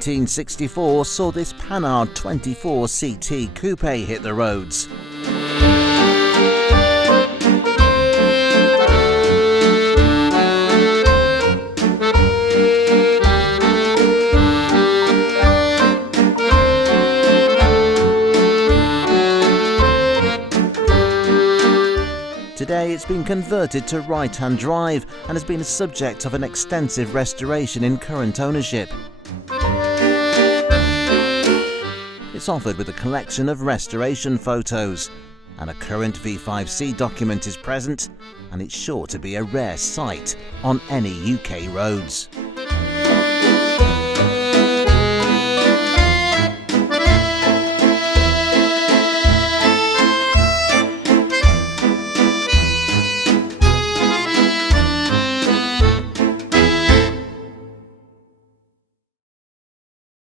1964 saw this Panhard 24 CT Coupe hit the roads. Today it's been converted to right-hand drive and has been a subject of an extensive restoration in current ownership. It's offered with a collection of restoration photos, and a current V5C document is present, and it's sure to be a rare sight on any UK roads.